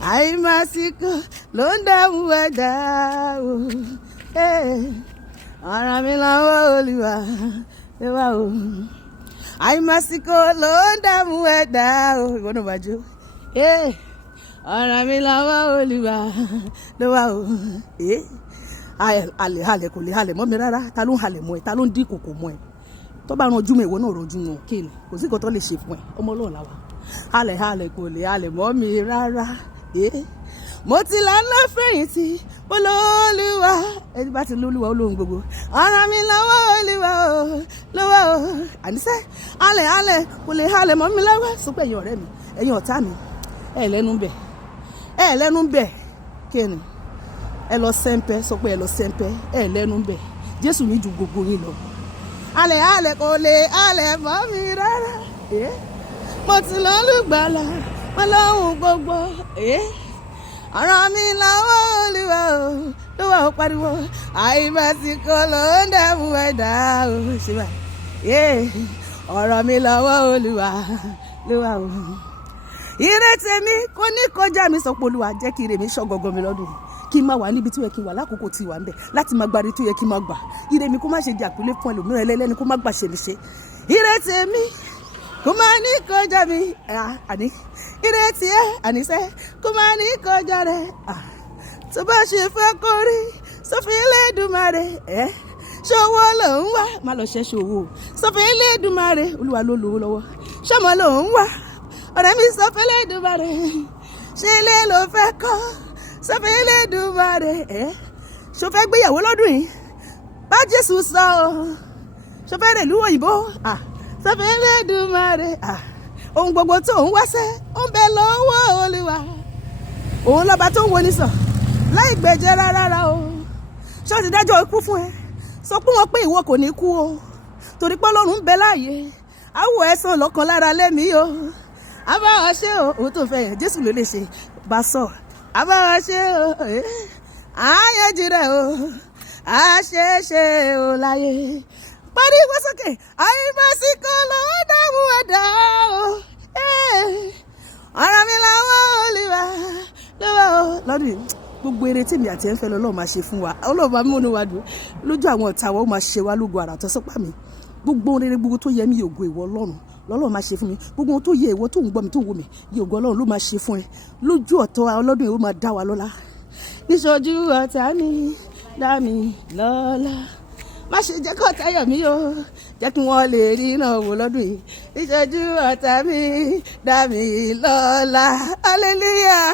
àìmásìkò ló ń dààmú ẹ̀dá o. Ọ̀ràn mi lọ́wọ́ Olúwa ló wà o. Àìmásìkò ló ń dààmú ẹ̀dá o. Ìwọ náà bá jó. Ọ̀ràn mi lọ́wọ́ Olúwa ló wà o. Halẹ̀ kò lè halẹ̀ mọ́ mi rárá. Ta ló ń halẹ̀ mọ́ ẹ? Ta ló ń dín kòkò mọ́ ẹ? Tó bá ranjú mọ́ ìwọ náà ranjú mọ́ kí ni? Kò sí nǹkan tó lè ṣe fún ẹ. Ọmọ Ọlọ́run la wà. Halẹ̀ kò lè halẹ̀ mọ́ mi rárá. Mo ti lànà fẹ̀yìntì olóòlùwà. Ẹni bá ti lólúwa olóhun gbogbo. Ọ̀ràn mi lọ́wọ́ Olúwa o lọ́wọ́ o. Àníṣe halẹ̀ kò lè halẹ̀ mọ́ mi lọ́wọ́. Sọ pé ẹ̀yin ọ̀rẹ́ mi, ẹ̀yin ọ̀tá mi, ẹ lẹ́nu ń bẹ̀ kí ni? Ẹ lọ sẹ́ńpẹ́, sọ pé ẹ lọ sẹ́ńpẹ́, ẹ lẹ́nu ń bẹ̀. Jésù ní ju gbogbo yín lọ. Halẹ̀ kò lè halẹ̀ mọ́ mi rárá. Mo ti lọ́lùgbàlà ọlọ́run gbogbo. Ọ̀ràn mi lọ́wọ́ Olúwa o ló wà ó pariwo. Àìmásìkò ló ń dààmú ẹ̀dá o. Ọ̀ràn mi lọ́wọ́ Olúwa ló wà ó. Ire tèmi kò ní kọjá mi, sọ pé Olúwa jẹ́ kí ire mi ṣọ́gọ́gọ́ mi lọ́dún. Kí n máa wà níbi tí ó yẹ kí n wà lákòókò tí wà ń bẹ̀, láti máa gbárí tó yẹ kí n máa gbà. Ire mi kó má ṣe jẹ́ àpélé fún ẹlòmíràn ẹlẹ́ni, kó má gbà ṣe mi ṣe. Ire tèmi kó má ní kọjá mi, àní ire tiẹ̀ àníṣe kó má ní kọjá rẹ̀. Tó bá ṣe fẹ́ kó rí sófin Elédùmarè, ṣòwò ló ń wá, má lọ ṣe ṣòwò. Sófin Elédùmarè, Olúwa ló lówó lọ́wọ́. Ṣọmọ ló ń wá, ọ̀rẹ́ mi sófin Elédùmarè. Ṣé ilé ló fẹ́ kọ́? Sófin Elédùmarè, ṣó fẹ́ gbéyàwó lọ́dún yìí? Bá Jésù sọ o. Ṣó fẹ́ rèlú òyìnbó? Sófin Elédùmarè, ohun gbogbo tó ń wáṣẹ́ ó ń bẹ lọ́wọ́ Olúwa. Òun lọ́ba tó ń wo ní sàn láì gbẹ̀jẹ̀ rárá o. Ṣó ti dájọ́ ikú fún ẹ? Sọ fún wọn pé ìwọ kò ní kú o, torí pé Ọlọ́run ń bẹ láàyè. Àwọ̀ ẹ̀sán lọ́kàn lára lẹ́mìí o. Àbáwọ̀ ṣe o, òun tó fẹ́ yẹn Jésù ló lè ṣe. Bá sọ àbáwọ̀ ṣe o, àyànjú rẹ̀ o, àṣeṣe o láyé. Pariwo sókè, àìmásìkò ló ń dààmú ẹ̀dá o. Ọ̀ràn mi lọ́wọ́ Olúwa lọ́wọ́ o. Lọ́dún yìí gbogbo eré tèmi àti ẹ̀ ń fẹ́ lọ Ọlọ́run máa ṣe fún wa. Ọlọ́run máa múnú wa dùn lójú àwọn ọ̀tá wa, ó máa ṣe wá lógo àrà tó sọ́pà mi. Gbogbo rere gbogbo tó yẹ mí ògo ìwọ Ọlọ́run lọ́lọ́run máa ṣe fún mi. Gbogbo ohun tó yẹ ìwọ tó ń gbọ́ mi tó ń wò mí, ògo Ọlọ́run ló máa ṣe fún ẹ. Lójú ọ̀tá ọlọ́dún yìí ó máa dá wa lọ́lá. Níṣojú ọ̀tá mi dá mi lọ́lá. Má ṣe jẹ́ kó tayọ̀ mí o, jẹ́ kí wọ́n lè rí iná wò lọ́dún yìí. Níṣojú ọ̀tá mi dá mi lọ́lá. Hallelujah.